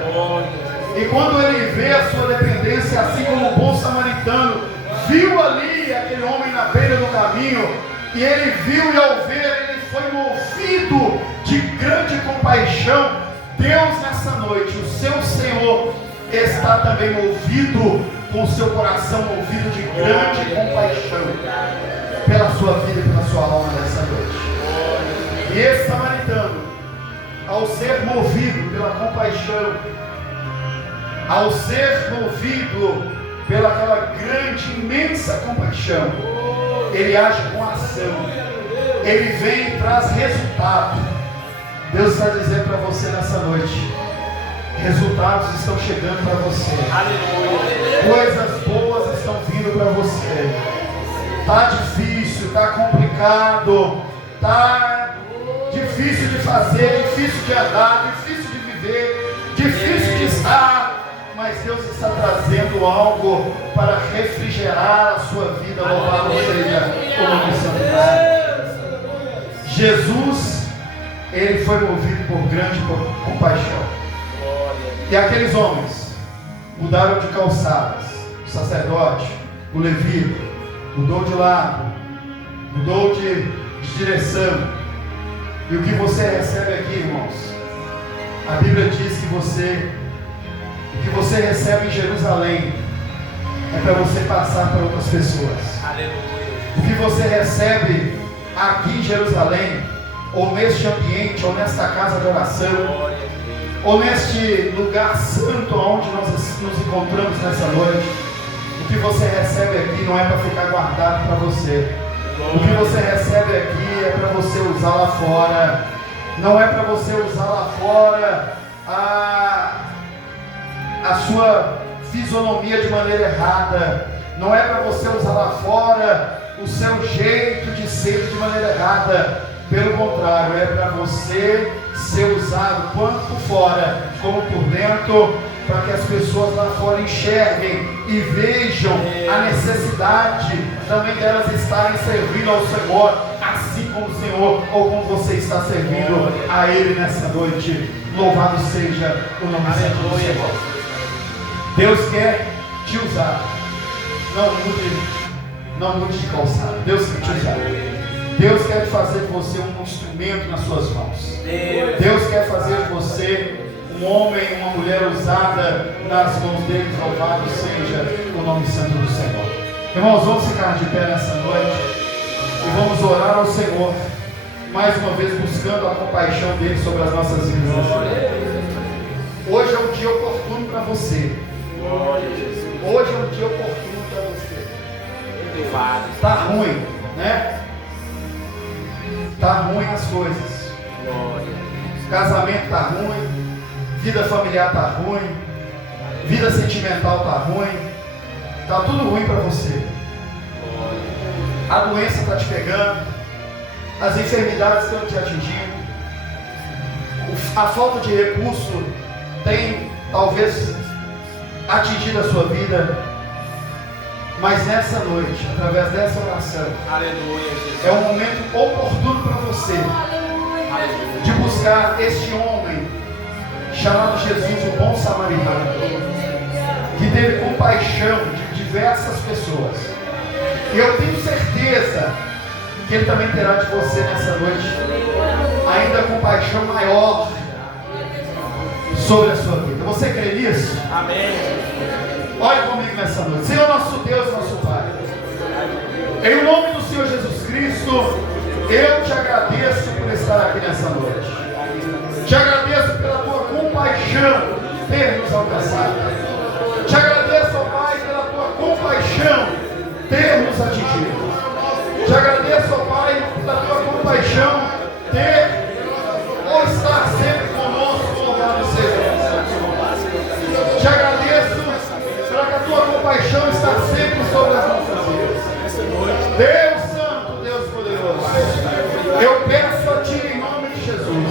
E quando ele vê a sua dependência, assim como o bom samaritano viu ali aquele homem na beira do caminho, e ele viu, e ao ver, ele foi movido de grande compaixão. Deus, nessa noite, o seu Senhor está também movido, com o seu coração movido de grande compaixão pela sua vida e pela sua alma nessa noite. E esse samaritano, ao ser movido pela compaixão, ao ser movido pela aquela grande, imensa compaixão, ele age com ação, ele vem e traz resultado. Deus está dizendo para você nessa noite: resultados estão chegando para você. Coisas boas estão vindo para você. Está difícil, está complicado, está difícil de fazer, difícil de andar, difícil de viver, difícil de estar. Mas Deus está trazendo algo para refrigerar a sua vida. Louvado seja o nome santo do Senhor. Jesus, ele foi movido por grande compaixão. E aqueles homens mudaram de calçadas. O sacerdote, o levita, mudou de lado, mudou de direção. E o que você recebe aqui, irmãos? A Bíblia diz que o que você recebe em Jerusalém é para você passar para outras pessoas. O que você recebe aqui em Jerusalém, ou neste ambiente, ou nesta casa de oração, ou neste lugar santo onde nós nos encontramos nessa noite, o que você recebe aqui não é para ficar guardado para você. O que você recebe aqui é para você usar lá fora. Não é para você usar lá fora a sua fisionomia de maneira errada. Não é para você usar lá fora o seu jeito de ser de maneira errada. Pelo contrário, é para você ser usado tanto por fora como por dentro, para que as pessoas lá fora enxerguem e vejam a necessidade também delas estarem servindo ao Senhor, assim como o Senhor, ou como você está servindo a Ele nessa noite. Louvado seja o nome do Senhor. Deus quer te usar. Não mude de calçado. Deus quer te usar. Deus quer fazer de você um instrumento nas suas mãos. Deus quer fazer de você um homem, uma mulher usada nas mãos dele. Louvado seja o nome santo do Senhor. Irmãos, vamos ficar de pé nessa noite e vamos orar ao Senhor, mais uma vez buscando a compaixão dele sobre as nossas vidas. Hoje é um dia oportuno para você. Hoje é um dia oportuno para você. Está ruim, né? Está ruim as coisas. Casamento está ruim, vida familiar está ruim, vida sentimental está ruim. Está tudo ruim para você. A doença está te pegando, as enfermidades estão te atingindo, a falta de recurso tem talvez atingido a sua vida. Mas nessa noite, através dessa oração, é um momento oportuno para você de buscar este homem chamado Jesus, o bom samaritano, que teve compaixão de diversas pessoas. E eu tenho certeza que ele também terá de você nessa noite ainda compaixão maior sobre a sua vida. Você crê nisso? Amém. Olhe comigo nessa noite. Senhor nosso Deus, nosso Pai, em nome do Senhor Jesus Cristo, eu te agradeço por estar aqui nessa noite. Te agradeço pela tua compaixão ter nos alcançado. Te agradeço, ó Pai, pela tua compaixão ter nos atingido. Te agradeço, ó Pai, pela tua compaixão ter ou estar sempre conosco, louvado seja. Te agradeço pela que a tua compaixão está sempre sobre as nossas vidas. Deus Santo, Deus Poderoso, eu peço a Ti em nome de Jesus,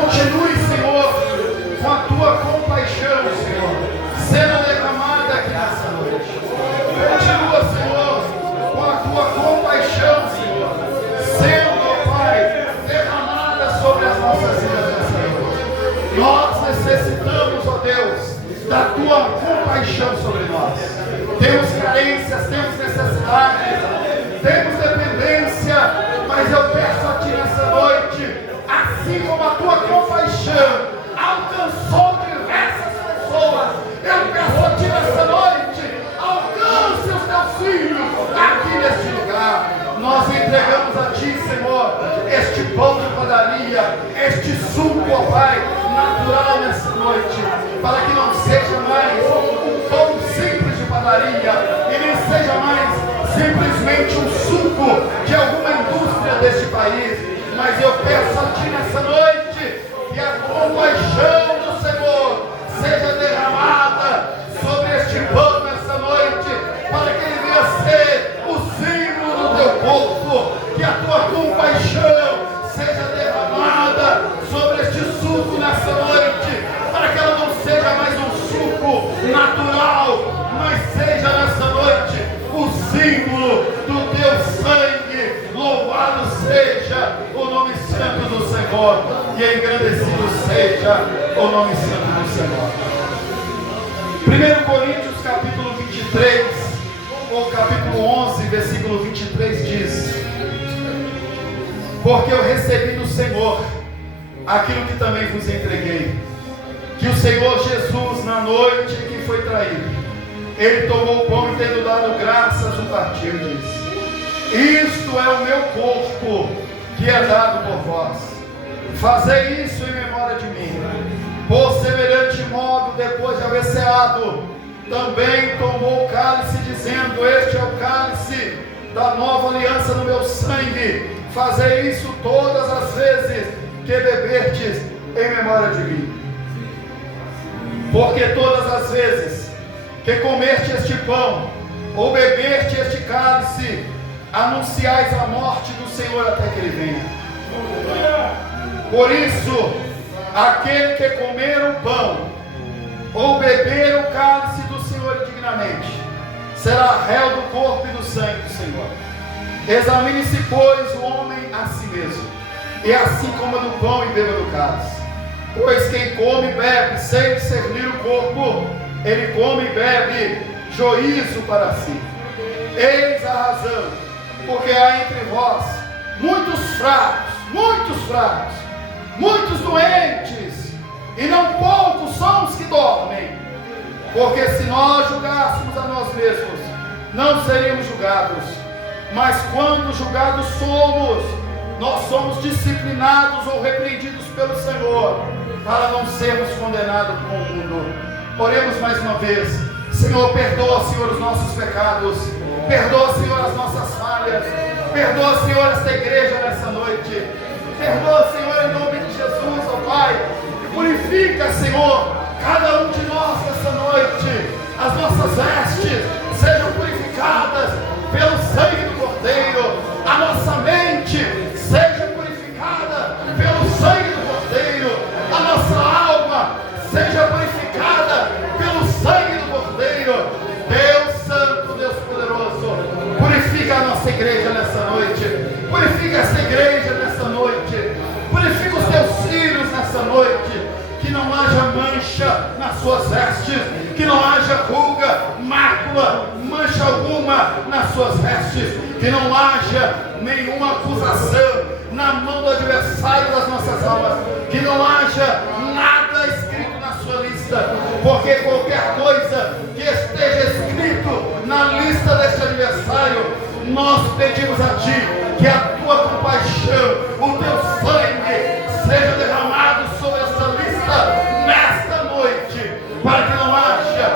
continue, Senhor, com a tua compaixão, Senhor, sendo derramada aqui nessa noite. Continua, Senhor, com a tua compaixão, Senhor, sendo, Pai, derramada sobre as nossas vidas nessa noite. Nós necessitamos, ó Deus, da tua compaixão sobre nós. Temos carências, temos necessidades, temos dependência, mas eu peço a Ti nessa noite, assim como a tua compaixão alcançou diversas pessoas, eu peço a Ti nessa noite, alcance os teus filhos aqui neste lugar. Nós entregamos a Ti, Senhor, este pão de padaria, este suco, ó Pai, natural nessa noite, para que não seja mais um pão simples de padaria e nem seja mais simplesmente um suco de alguma indústria deste país, mas eu peço a Ti nessa noite que a compaixão do Senhor seja derramada sobre este pão nessa noite, para que ele venha ser o símbolo do Teu corpo, que a Tua compaixão seja derramada sobre este suco nessa noite, para que ela não seja mais um suco natural, mas seja nessa noite o símbolo do Teu sangue. Louvado seja o nome santo do Senhor e engrandecido seja o nome santo do Senhor. 1 Coríntios capítulo 23, ou capítulo 11, versículo 23 diz: porque eu recebi do Senhor aquilo que também vos entreguei, que o Senhor Jesus, na noite em que foi traído, Ele tomou o pão e, tendo dado graças, o partiu e disse: isto é o meu corpo, que é dado por vós. Fazei isso em memória de mim. Por semelhante modo, depois de haver ceado, também tomou o cálice, dizendo: este é o cálice da nova aliança no meu sangue. Fazei isso todas as vezes que beberdes em memória de mim. Porque todas as vezes que comeste este pão, ou bebeste este cálice, anunciais a morte do Senhor até que Ele venha. Por isso, aquele que comer o pão, ou beber o cálice do Senhor indignamente, será réu do corpo e do sangue do Senhor. Examine-se, pois, o homem a si mesmo, e assim coma do pão e beba do cálice. Pois quem come e bebe sem discernir o corpo, ele come e bebe juízo para si. Eis a razão, porque há entre vós muitos fracos, muitos doentes, e não poucos são os que dormem. Porque se nós julgássemos a nós mesmos, não seríamos julgados. Mas quando julgados somos, nós somos disciplinados ou repreendidos pelo Senhor, para não sermos condenados com o mundo. Oremos mais uma vez. Senhor, perdoa, Senhor, os nossos pecados. Perdoa, Senhor, as nossas falhas. Perdoa, Senhor, esta igreja nessa noite. Perdoa, Senhor, em nome de Jesus, ó Pai. E purifica, Senhor, cada um de nós nessa noite. As nossas vestes sejam purificadas pelo sangue do Cordeiro. A nossa mente seja purificada pelo sangue do Cordeiro. A nossa alma seja purificada pelo sangue do Cordeiro. Deus Santo, Deus Poderoso, purifica a nossa igreja nessa noite. Purifica essa igreja nessa noite. Purifica os teus filhos nessa noite. Que não haja mancha nas suas vestes, que não haja ruga, mácula, mancha alguma nas suas vestes, que não haja nenhuma acusação na mão do adversário das nossas almas, que não haja nada escrito na sua lista, porque qualquer coisa que esteja escrito na lista deste adversário, nós pedimos a Ti que a Tua compaixão, o Teu sangue seja derramado sobre essa lista nesta noite, para que não haja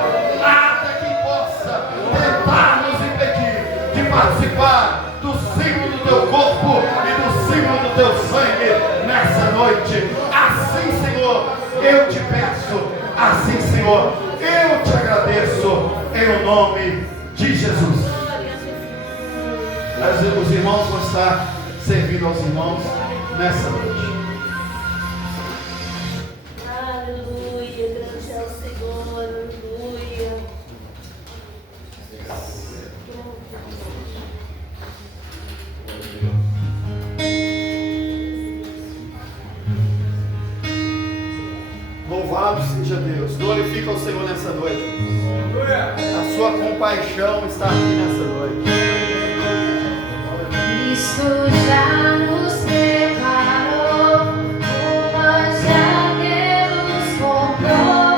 nada que possa tentar nos impedir de participar do símbolo do Teu corpo e do símbolo do Teu sangue nessa noite. Assim, Senhor, eu te peço, assim, Senhor, eu te agradeço, em nome de Jesus. Os irmãos vão estar servindo aos irmãos nessa noite. Aleluia, grande é o Senhor, aleluia. Louvado seja Deus, glorifica o Senhor nessa noite. A sua compaixão está aqui nessa noite. Cristo já nos preparou, uma já Deus comprou,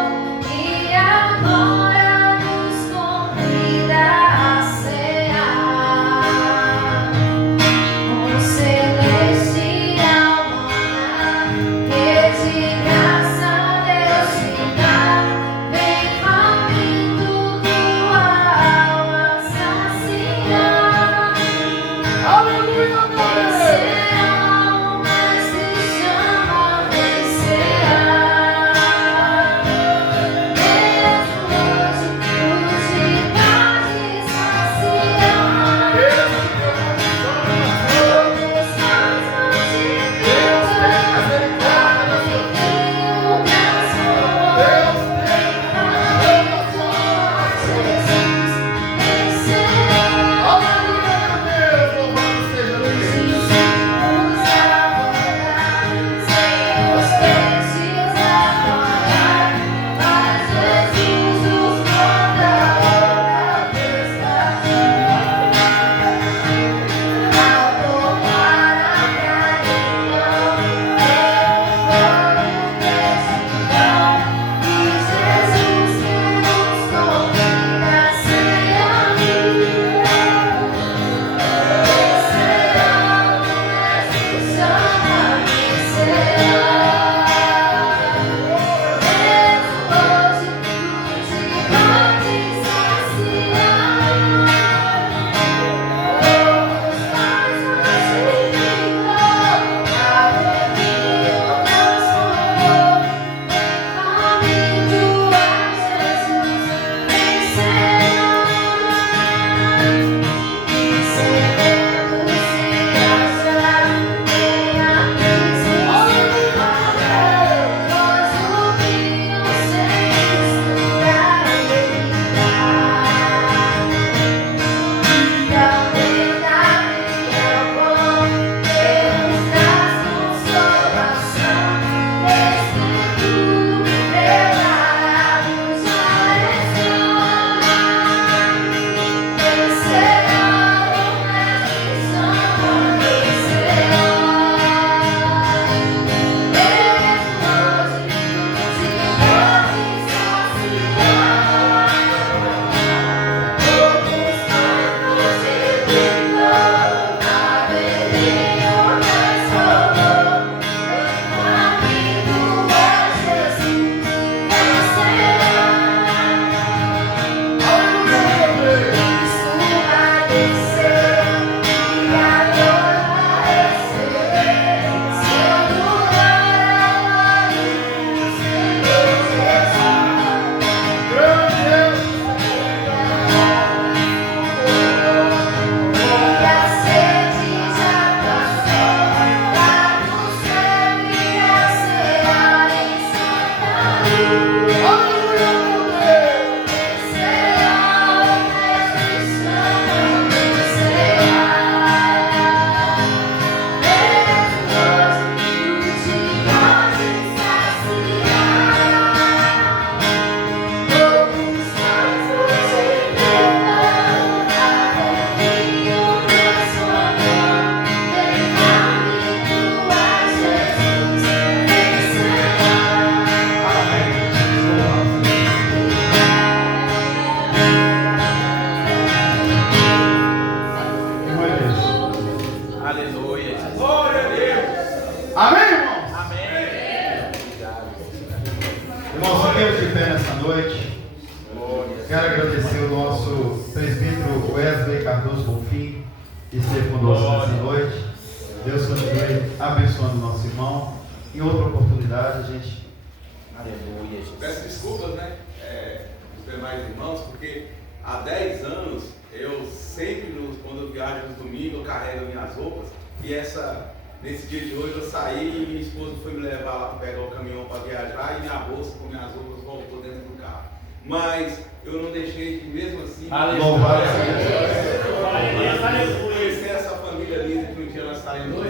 e agora nos convida a cear com celestial maná, que de graça Deus te dá, vem faminto tua alma saciar. Aleluia, meu Deus! Amém, irmãos? Irmãos, fiquemos de pé nessa noite. Quero agradecer o nosso presbítero Wesley Cardoso Bonfim, que esteve conosco nessa noite. Deus continue abençoando o nosso irmão. Em outra oportunidade, a gente. Aleluia, Jesus. Peço desculpas, né? Os demais irmãos, porque há 10 anos eu sempre, quando eu viajo no domingo, eu carrego minhas roupas. E nesse dia de hoje eu saí e minha esposa foi me levar lá para pegar o caminhão para viajar e minha bolsa com minhas roupas voltou dentro do carro. Mas eu não deixei de, mesmo assim, conhecer essa família linda que um dia nós estaremos.